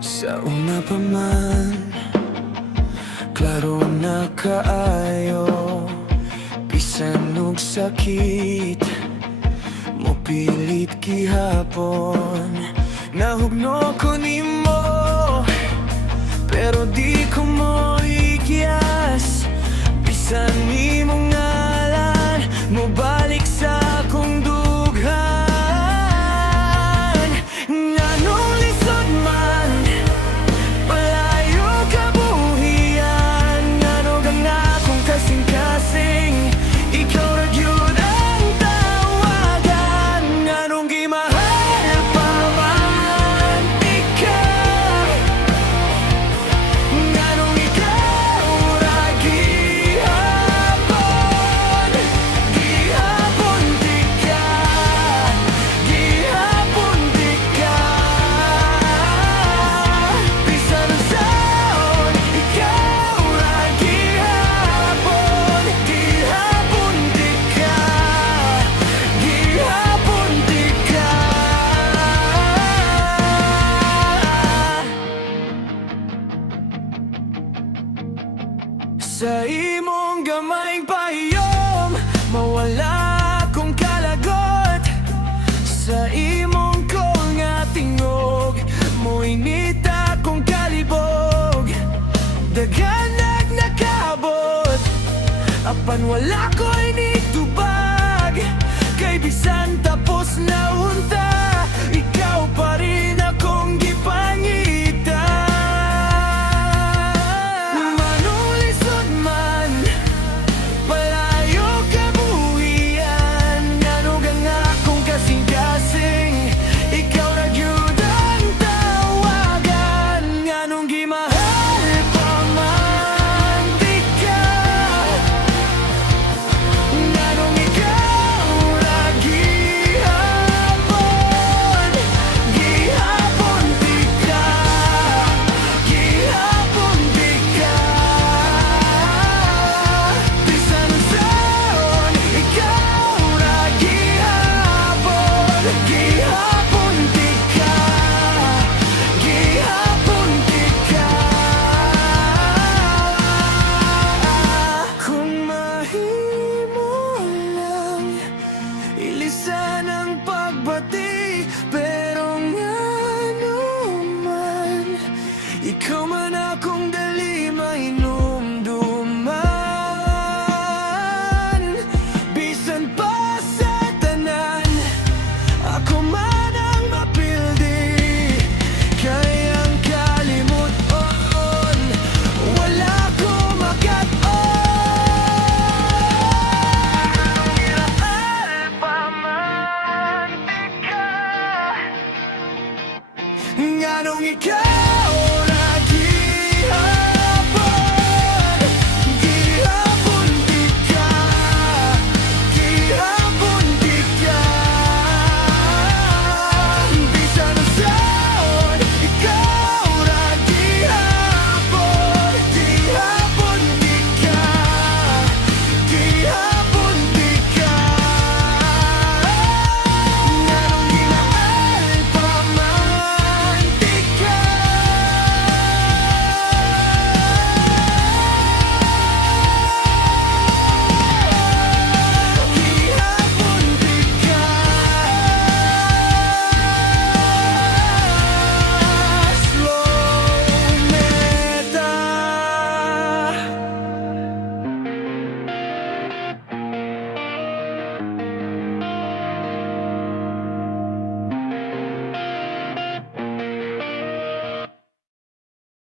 Sa una pa man, klaro na kaayo. Bisan og sakit, mopilit gihapon. Nahugno ko nimo, pero di ko mo ikyas. Bisan imong ngalan, mobalik sa akong dughan. Nganong lisod man, palayo kabuhian. Ngano gang akong kasing-kasing, ikaw ra gyud ang tawagan. Nganong gimahal pa man ikaw, nganong ikaw ra gihapon. Gihapon di ka, gihapon di ka. Bisan unsaon, ikaw ra gihapon. Gihapon di ka, gihapon di ka. Sa imong gamayng pahiyom, mawala akong kalagot. Sa imong kol nga tingog, moinit akong kalibog. Daghanag nakabot, apan wala ko'y nitubag. Kay bisan tapos na unta, ikaw pa rin akong gipangita. Manong lisod man, palayo kabuhian. Ngano gang akong kasing-kasing, ikaw ra gyud ang tawagan. Nganong gimahal pa man di ka, nganong ikaw ra gihapon. Gihapon di ka, gihapon di ka. Bisan unsaon, ikaw ra gihapon. Gihapon di ka, gihapon di ka. Kung mahimo lang, ilisan ang pagbati. Pero ngano man, ikaw man akong dali mainumduman. Bisan pa sa tanan, ako man ang mapildi. Kayang kalimuton, wala ko magat-on. Gihapon pa man di ka, nganong ikaw